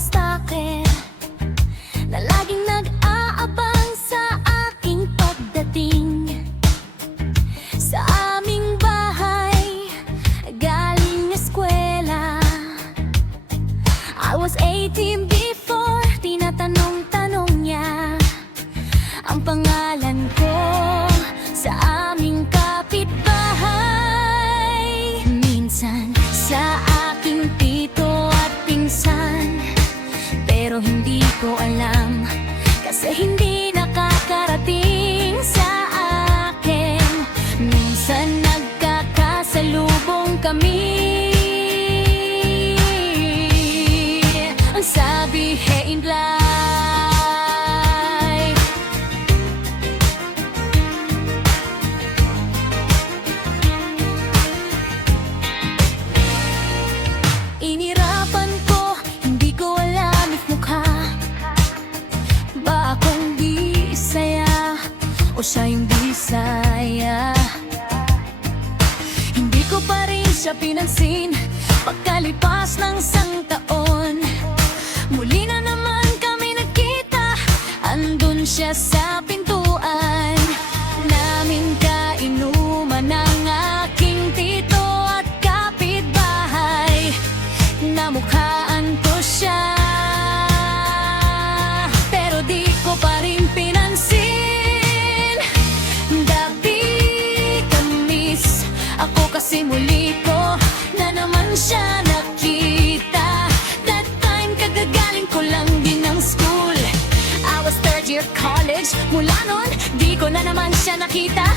stalker na laging nag-aabang sa aking pagdating sa aming bahay galing eskwela. I was 18 before tinatanong-tanong niya ang pangalan ko sa aming kapitbahay. Minsan sa aking tito at pinsan, pero hindi ko alam kasi hindi nakakarating sa akin. Minsan nagkakasalubong kami, ang sabi hey in life. Inirapan ko, hindi ko alam if mukha ba akong Bisaya o siya yung Bisaya. Hindi ko pa rin siya pinansin pagkalipas ng isang taon. Muli na naman kami nagkita, andun siya sa pintuan naming kainuman ng aking tito at kapitbahay. Namukhaan ko siya, pero di ko pa rin pinansin. Gabi kamis ako kasi muli ko na naman siya nakita. That time kagagaling ko lang din ng school, I was third year college. Mula nun, di ko na naman siya nakita.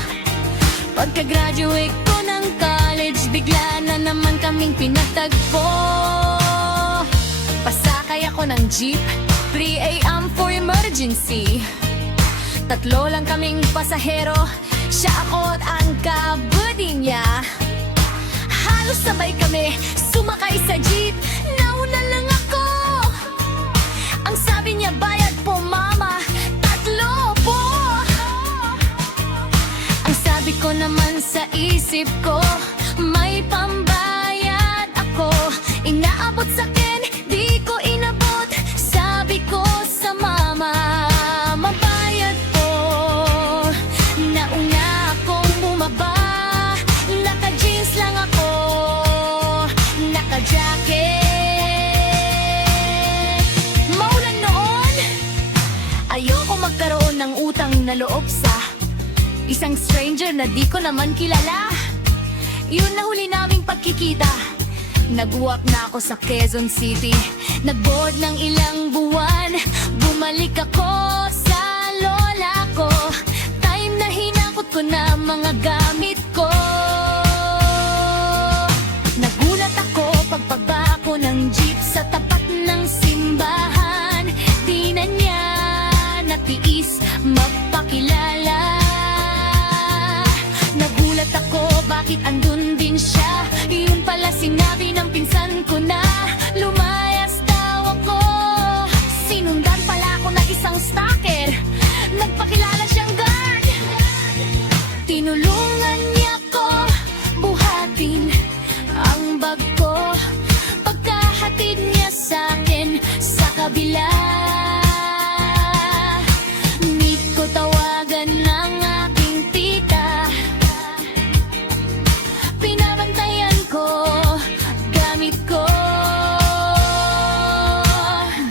Pagka-graduate ko ng college, bigla na naman kaming pinatagpo. Pasakay ako ng jeep, 3 AM for emergency. Tatlo lang kaming pasahero, siya ako at ang kabudi niya. Halos sabay kami sumakay sa jeep, nauna lang ako. Ang sabi niya, bayad po mama, 3 po. Ang sabi ko naman sa isip ko, may pambayad ako. Inaabot sa akin, di ko inabot. Sabi ko sa mama, mabayad po. Nauna akong bumaba, naka-jeans lang ako, naka-jacket. Maulan noon, ayoko magkaroon ng utang na loob sa isang stranger na di ko naman kilala. Yun na huli naming pagkikita, nag-walk na ako sa Quezon City. Nag-board ng ilang buwan, bumalik ako sa lola ko. Time na hinakot ko na mga gamit ko. Nagulat ako pagpaba ko ng jeep sa tapat ng simbahan. Di na niya natiis magpakilala. Nagulat ako, bakit andun din siya? Yun pala sinabi ng pinsan ko na lumayas daw ako. Sinundan pala ako na isang stalker, nagpakilala siyang guard. Tinulungan niya ko buhatin ang bag ko, pagkahatid niya sa'kin sa kabila. Need ko tawagan ng aking tita, pinabantayan ko gamit ko.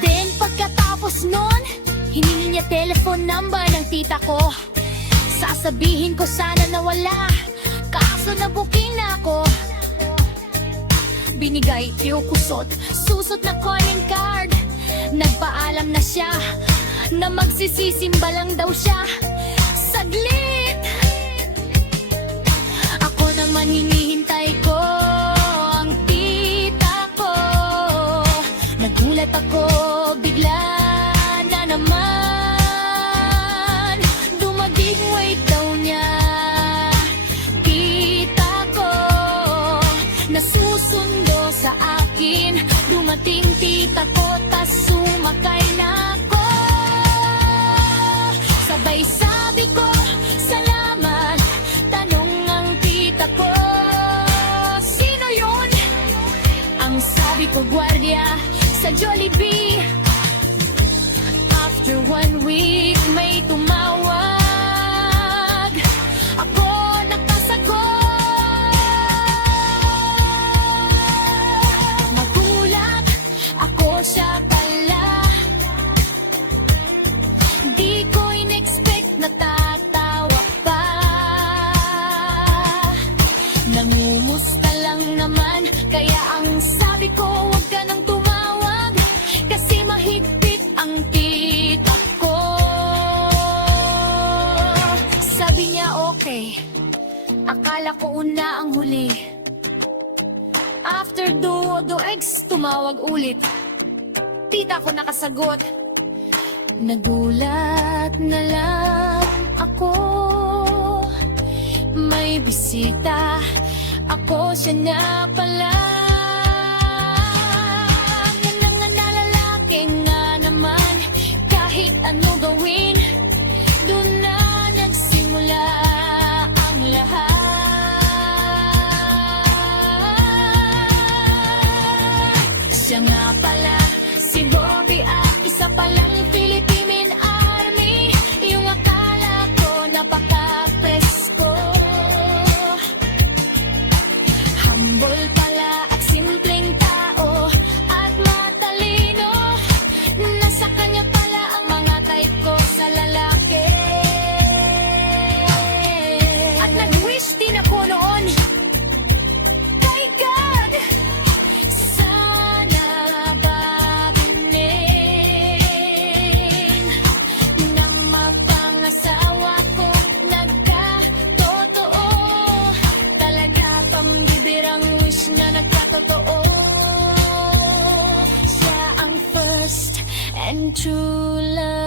Then pagkatapos nun, hiningi niya telephone number ng tita ko. Sasabihin ko sana nawala, kaso na-booking na ako. Binigay, iukusot, susot na calling card. Nagpaalam na siya na magsisisimba lang daw siya. Saglit, ako naman hinihintay ko ang tita ko. Nagulat ako, bigla na naman dumagig, wait daw niya. Tita ko nasusundo sa akin, dumating tita ko, tas sumakay na ako. Sabay sabi ko, salamat. Tanong ang tita ko, sino yun? Ang sabi ko, gwardiya sa Jollibee. Akala ko una ang huli. After do eggs, tumawag ulit. Tita ko nakasagot. Nagulat na lang ako. May bisita, ako siya na pala. Yan na nga na lalaki nga naman. Kahit ano gawin, doon na nagsimula ang lahat. Siya nga pala, si Bobby isa palang Philippine Army. Yung akala ko napaka-presko. Humble pala at simpleng tao at matalino. Nasa kanya pala ang mga type ko sa lalaki. At nag-wish din ako noon kay God, sana bagunin na mapangasawa ko nagkatotoo. Talaga pambibirang wish na nagkatotoo. Siya ang first and true love.